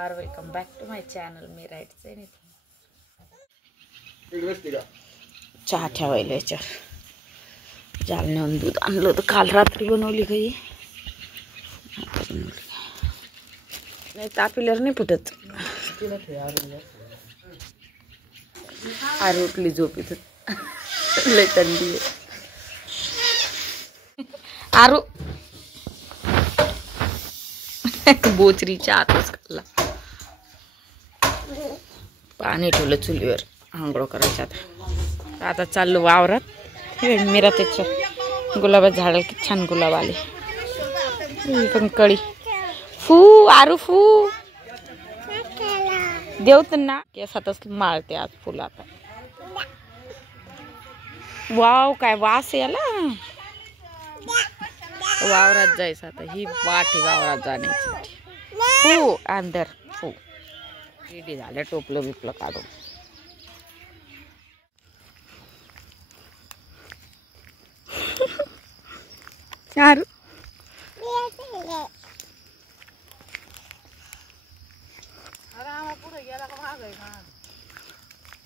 नमस्कार, welcome back to my channel. मी राईटचे नाही चहा ठेवायला याच्यावर. जालन्याहून दूध आणलं होतं, काल रात्री बनवली काही नाही, तापिल्यावर नाही फुटत. आरू उठली झोपीत, लय थंडी आहे. आरू बोचरीच्या आतच खाल्ला. पाणी ठेवलं चुलीवर आंघोळ करायच्या. आता चाललो वावरात. मीरा त्याच्या गुलाबात झाडाला किती छान गुलाब आले. पण कळी फू आरू फू देव त्यांना केसातच माळते आज फुल. आता वाव काय वास याला. वावरात जायचं आता. ही वाटी वावरात जाण्याची. फू अंदर फू रेडी झालं. टोपलं बिपलं काढून चार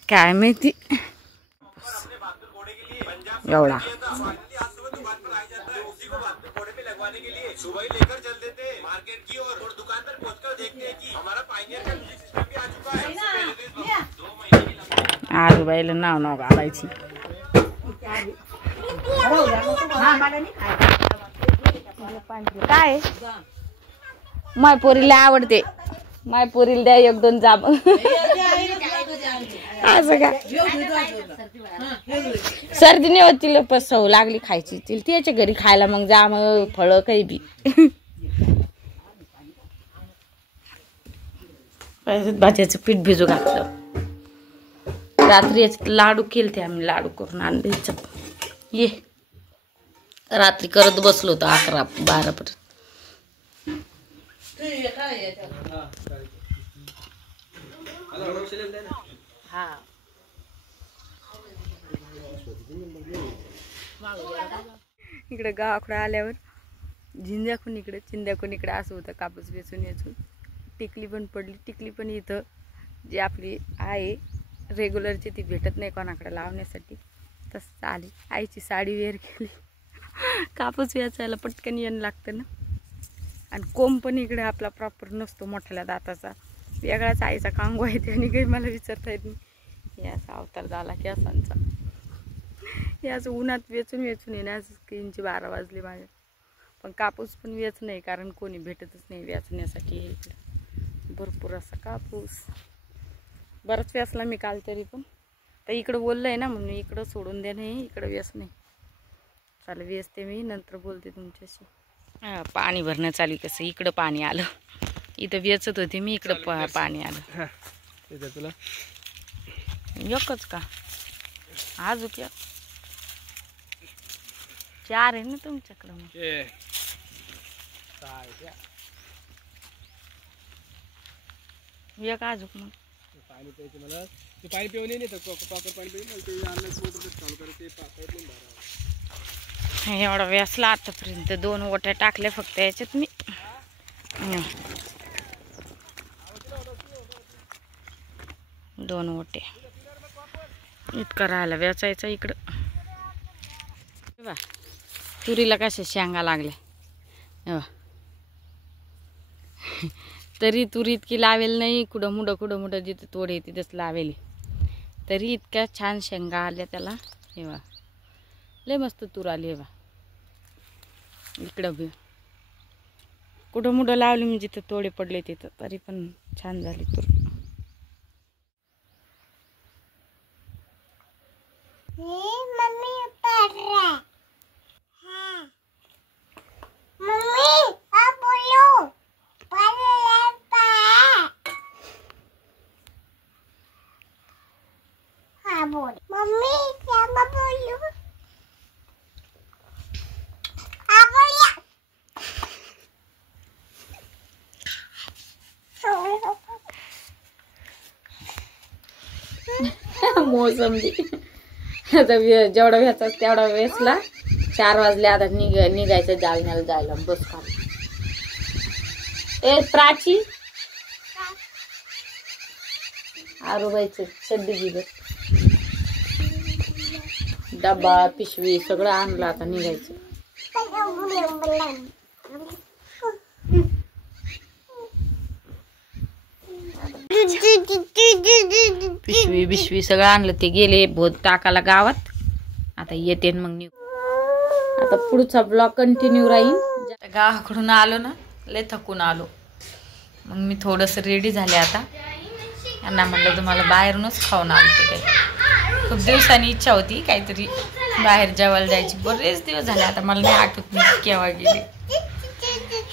काय माहिती एवढा. आजूबाईला नाव नाव घालायची. काय माय पोरीला आवडते. माय पोरीला द्या एक दोन जाम. असं का सर्दी नाही होत तिला, पण सवय लागली खायची. तिला त्याच्या घरी खायला मग जाम फळ काही बी. भाज्याचं पीठ भिजू घातलं. रात्री याच्यात लाडू केलते आम्ही. लाडू करून आणले. ये रात्री करत बसलो होतो 11-12 पर्यंत. हा इकडे गावाकडे आल्यावर झिंद्याकून इकडे चिंद्याकून इकडे असं होतं. कापूस वेचून वेचून टिकली पण पडली. टिकली पण इथं जी आपली आहे रेग्युलरची ती भेटत नाही कोणाकडे लावण्यासाठी. तसं आली. आईची साडी वेअर केली. कापूस वेचायला पटकन येणं लागतं ना. आणि कोंब पण इकडे आपला प्रॉपर नसतो मोठ्याला दाताचा. वेगळाच आईचा कांगो आहे. त्याने काही मला विचारता येत नाही. याचा अवतार झाला केसांचा. याचं उन्हात वेचून वेचून येण्यास 3-12 वाजले माझे. पण कापूस पण वेच नाही, कारण कोणी भेटतच नाही वेचण्यासाठी. इकडे भरपूर असा कापूस. बराच वेचला मी काल तरी. पण तर इकडं बोललं आहे ना म्हणून इकडं सोडून दे. नाही इकडं वेच नाही. चालेल वेचते मी, नंतर बोलते तुमच्याशी. पाणी भरणं चालू. कसं इकडं पाणी आलं. इथं वेचत होती मी, इकडं पाणी आलं. तुला एकच का आज क्या 4 आहे ना तुमच्याकडं. मग एक अजून मग पाणी प्यायचं मला. ते पाणी पिऊन नाही तर प्रॉपर पाणी पिऊन मोटर चालू करते. एवढा वेसला आतापर्यंत 2 ओट्या टाकल्या फक्त याच्यात मी. 2 ओटे इतकं राहायला वेचायचं. इकडं बा तुरीला कशा शेंगा लागल्या. तरी तुरी इतकी लावेल नाही. कुठं मुडं जिथं तोडे तिथंच लावेल. तरी इतक्या छान शेंगा आल्या त्याला. हे बा लय मस्त तूर आली. हे बा इकडं बी कुठं मुडं लावली मी जिथं तोडे पडले तिथं, तरी पण छान झाली तूर. मोसंबी आता जेवढा व्याचा तेवढा वेचला. 4 वाजले. आता निघायचं जालन्याला जायला. बस खाली. ए प्राची आरोबायचं चड्डी बिगत डब्बा पिशवी सगळं आणलं, आता निघायचं. पिशवी बिशवी सगळं आणलं, ते गेले भोत टाकाला गावात. आता येते मग निघू. आता पुढचा ब्लॉग कंटिन्यू राहील. गावाकडून आलो ना, लय थकून आलो. मग मी थोडंसं रेडी झाले. आता यांना म्हणलं तुम्हाला बाहेरूनच खाऊन आणते. काही खूप दिवसांनी इच्छा होती काहीतरी बाहेर जेवायला जायची. बरेच दिवस झाले, आता मला नाही आठवत मी केव्हा गेले.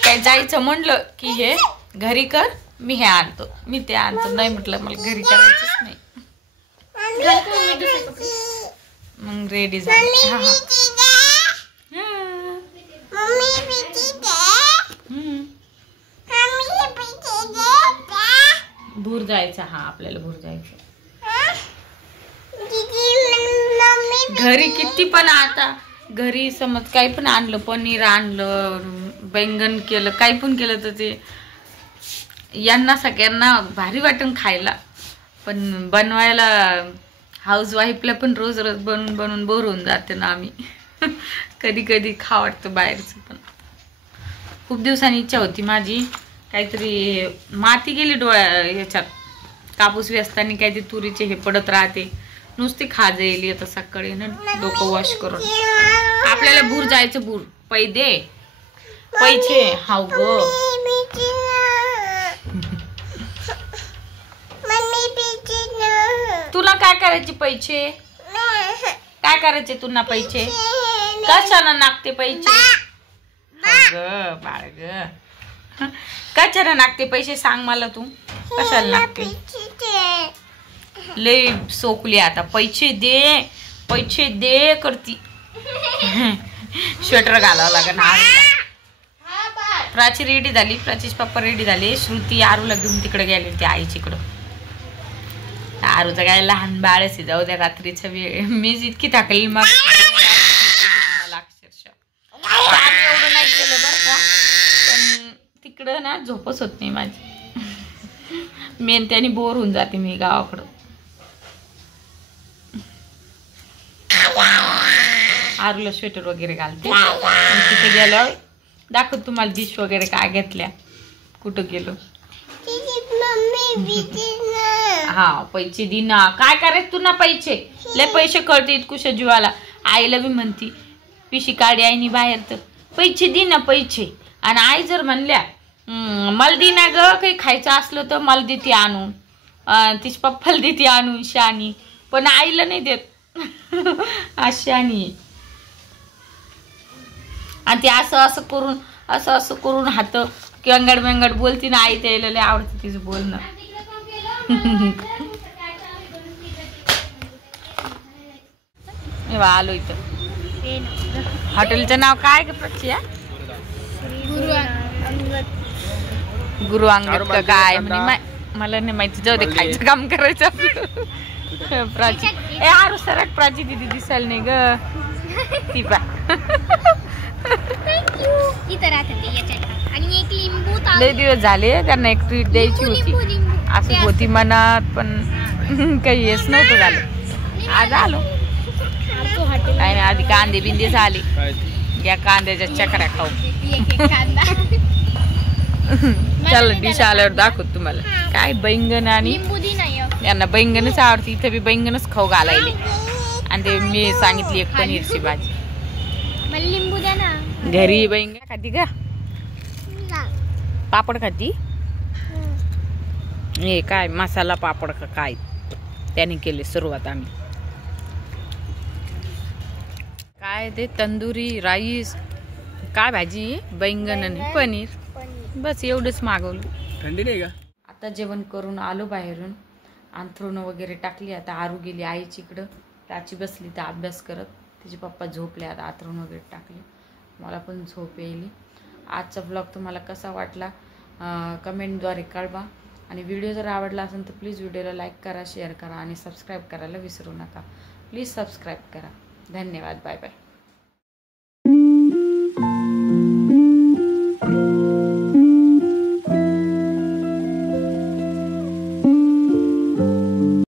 काय जायचं म्हणलं की हे घरी कर, मी हे आणतो, मी ते आणतो. नाही म्हटलं मला घरी करायचंच नाही. मग रेडी झाले. भूर जायचं. हा आपल्याला भूर जायचं. घरी किती पण आता घरी समज काही पण आणलं, पनीर आणलं, बैंगन केलं, काही पण केलं तर ते यांना सगळ्यांना भारी वाटून खायला. पण बनवायला हाऊसवाईफला पण रोज रोज बनवून बनवून बोर होऊन जाते ना आम्ही. कधी कधी खा वाटतं बाहेरचं. पण खूप दिवसांनी इच्छा होती माझी, काहीतरी माती गेली डोळ्या ह्याच्यात. कापूस वेचताना काही ते तुरीचे हे पडत राहते, नुसती खाज येईल. आता सकाळी ना डोकं वॉश करून आपल्याला भूर जायचं. भूर पैदे पैसे हाव ग. तुला काय करायचे पैसे? काय करायचे तुला पैसे? कशाला नागते पैसे? ग बाळ ग, कशाला नागते पैसे सांग मला तू. कशाला नागते? लय सोकली आता. पैसे दे करती. स्वेटर घालावं लागेल. प्राची रेडी झाली, प्राचीच पप्पा रेडी झाले. श्रुती आरूला घेऊन तिकडे गेले त्या आईच्याकडं. आरूचं काय लहान बाळच आहे, जाऊ द्या. रात्रीचा वेळ मीच इतकी थकली मग मला अक्षरशः. एवढं नाही केलं बरं का, पण तिकडं ना झोपच होत नाही माझी. मेन त्याने बोर होऊन जाते मी गावाकडं. आरूला स्वेटर वगैरे घालते. तिथे गेल्यावर दाखवत तुम्हाला डिश वगैरे काय घेतल्या, कुठं गेलो. हा पैसे दे ना. काय करायचं तुला पैसे? लय पैसे कळते इतकुशा जीवाला. आईला बी म्हणती पिशी काढी आईनी बाहेर, तर पैसे दे ना पैसे. आणि आई जर म्हणल्या मला दे ना ग, काही खायचं असलं तर मला देते आणून, तिच्या पप्पाला देते आणून शानी. पण आईला नाही देत अशानी. आणि ती असं करून हात व्यंगड व्यंगड बोलती ना. आई त्याला लय आवडतं तिचं बोलणं. आलो इथं. हॉटेलचं नाव काय ग प्रचिया? गुरु अंगद का काय म्हणजे मला नाही माहिती. जाऊ दे, खायचं काम करायचं आपलं. प्राची ए आरू सरक. प्राची दिदी दिसायला नाही ग. ती पा लय दिवस झाले, त्यांना एक ट्रीट द्यायची होती. असं होती मनात, पण काही हेच नव्हतं झालं. आज आलो. काय नाही, आधी कांदे बिंदे झाले. या कांद्याच्या चकड्या खाऊ. चला डिश आल्यावर दाखवत तुम्हाला. काय बैंगन आणि यांना बैंगनच आवडते. इथे बी बैंगनच खाऊ घालायले. आणि ते मी सांगितली एक पनीरची भाजी. लिंबू द्या ना. घरी बैंगन खाती का? पापड खाती? हे काय मसाला पापड का काय त्याने केले सुरुवात आम्ही. काय ते तंदुरी राईस, काय भाजी, बैंगन आणि पनीर. बस एवढंच मागवलं. थंडी नाही का? आता जेवण करून आलो बाहेरून. अंथरुणं वगैरे टाकली. आता आरू गेली आईच्याकडं. प्राची बसली तर अभ्यास करत. तिचे पप्पा झोपले. आता अंथरुण वगैरे टाकले. मला पण झोप येईल. आजचा ब्लॉग तुम्हाला कसा वाटला कमेंटद्वारे कळवा. आणि व्हिडिओ जर आवडला असेल तर प्लीज व्हिडिओला लाईक करा, शेअर करा आणि सबस्क्राईब करायला विसरू नका. प्लीज सबस्क्राईब करा. धन्यवाद. Bye bye.